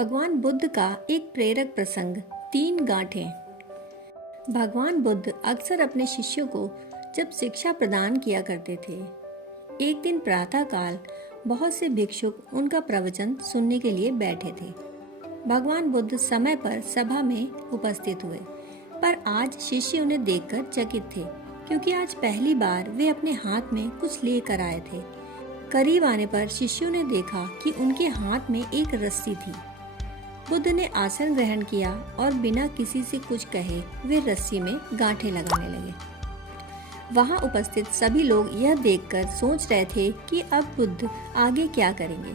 भगवान बुद्ध का एक प्रेरक प्रसंग, 3 गांठें। भगवान बुद्ध अक्सर अपने शिष्यों को जब शिक्षा प्रदान किया करते थे। एक दिन प्रातःकाल बहुत से भिक्षुक उनका प्रवचन सुनने के लिए बैठे थे। भगवान बुद्ध समय पर सभा में उपस्थित हुए, पर आज शिष्य उन्हें देखकर चकित थे, क्योंकि आज पहली बार वे अपने हाथ में कुछ लेकर आए थे। करीब आने पर शिष्यों ने देखा कि उनके हाथ में एक रस्सी थी। बुद्ध ने आसन ग्रहण किया और बिना किसी से कुछ कहे वे रस्सी में गांठें लगाने लगे। वहां उपस्थित सभी लोग यह देखकर सोच रहे थे कि अब बुद्ध आगे क्या करेंगे।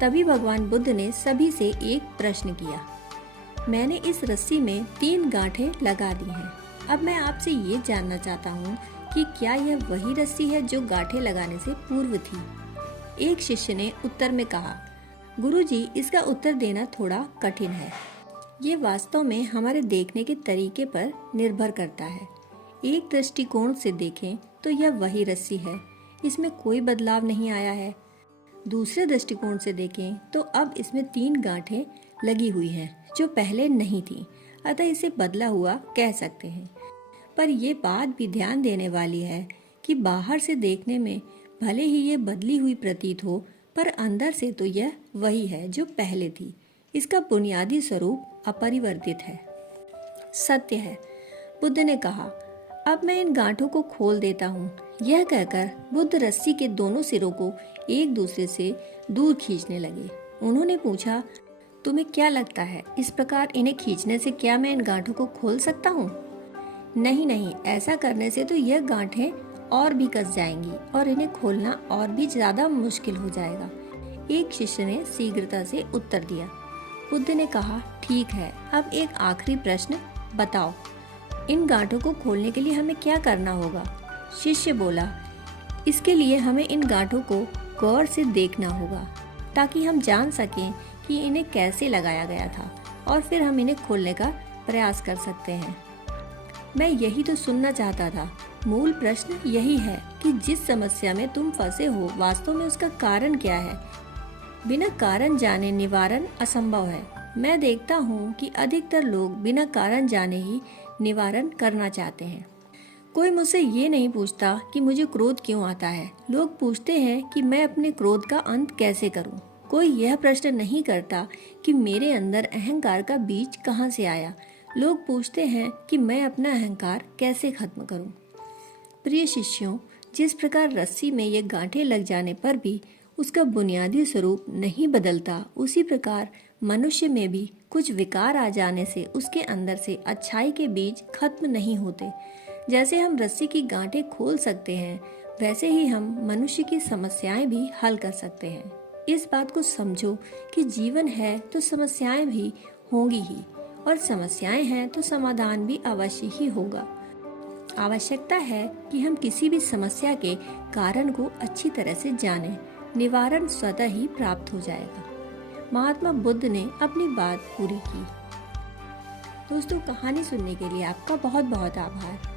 तभी भगवान बुद्ध ने सभी से एक प्रश्न किया। मैंने इस रस्सी में 3 गांठें लगा दी हैं। अब मैं आपसे ये जानना चाहता हूँ कि क्या यह वही रस्सी है जो गांठें लगाने से पूर्व थी? एक शिष्य ने उत्तर में कहा, गुरुजी, इसका उत्तर देना थोड़ा कठिन है। ये वास्तव में हमारे देखने के तरीके पर निर्भर करता है। एक दृष्टिकोण से देखें तो यह वही रस्सी है, इसमें कोई बदलाव नहीं आया है। दूसरे दृष्टिकोण से देखें तो अब इसमें 3 गांठें लगी हुई हैं जो पहले नहीं थी, अतः इसे बदला हुआ कह सकते हैं। पर यह बात भी ध्यान देने वाली है कि बाहर से देखने में भले ही ये बदली हुई प्रतीत हो, पर अंदर से तो यह वही है जो पहले थी। इसका बुनियादी स्वरूप अपरिवर्तित है, सत्य है। बुद्ध ने कहा, अब मैं इन गांठों को खोल देता हूँ। यह कहकर बुद्ध रस्सी के दोनों सिरों को एक दूसरे से दूर खींचने लगे। उन्होंने पूछा, तुम्हें क्या लगता है, इस प्रकार इन्हें खींचने से क्या मैं इन गांठों को खोल सकता हूँ? नहीं, ऐसा करने से तो यह गांठें और भी कस जाएंगी और इन्हें खोलना और भी ज्यादा मुश्किल हो जाएगा। एक शिष्य ने शीघ्रता से उत्तर दिया। बुद्ध ने कहा, ठीक है, अब एक आखिरी प्रश्न बताओ, इन गांठों को खोलने के लिए हमें क्या करना होगा? शिष्य बोला, इसके लिए हमें इन गांठों को गौर से देखना होगा, ताकि हम जान सकें कि इन्हें कैसे लगाया गया था, और फिर हम इन्हें खोलने का प्रयास कर सकते हैं। मैं यही तो सुनना चाहता था। मूल प्रश्न यही है कि जिस समस्या में तुम फंसे हो, वास्तव में उसका कारण क्या है? बिना कारण जाने निवारण असंभव है। मैं देखता हूँ कि अधिकतर लोग बिना कारण जाने ही निवारण करना चाहते हैं। कोई मुझसे ये नहीं पूछता कि मुझे क्रोध क्यों आता है। लोग पूछते हैं कि मैं अपने क्रोध का अंत कैसे करूँ। कोई यह प्रश्न नहीं करता कि मेरे अंदर अहंकार का बीज कहाँ से आया। लोग पूछते हैं कि मैं अपना अहंकार कैसे खत्म करूँ। प्रिय शिष्यों, जिस प्रकार रस्सी में ये गांठें लग जाने पर भी उसका बुनियादी स्वरूप नहीं बदलता, उसी प्रकार मनुष्य में भी कुछ विकार आ जाने से उसके अंदर से अच्छाई के बीज खत्म नहीं होते। जैसे हम रस्सी की गांठें खोल सकते हैं, वैसे ही हम मनुष्य की समस्याएं भी हल कर सकते हैं। इस बात को समझो कि जीवन है तो समस्याएं भी होंगी ही, और समस्याएं हैं तो समाधान भी अवश्य ही होगा। आवश्यकता है कि हम किसी भी समस्या के कारण को अच्छी तरह से जानें। निवारण स्वतः ही प्राप्त हो जाएगा। महात्मा बुद्ध ने अपनी बात पूरी की। दोस्तों, कहानी सुनने के लिए आपका बहुत बहुत आभार।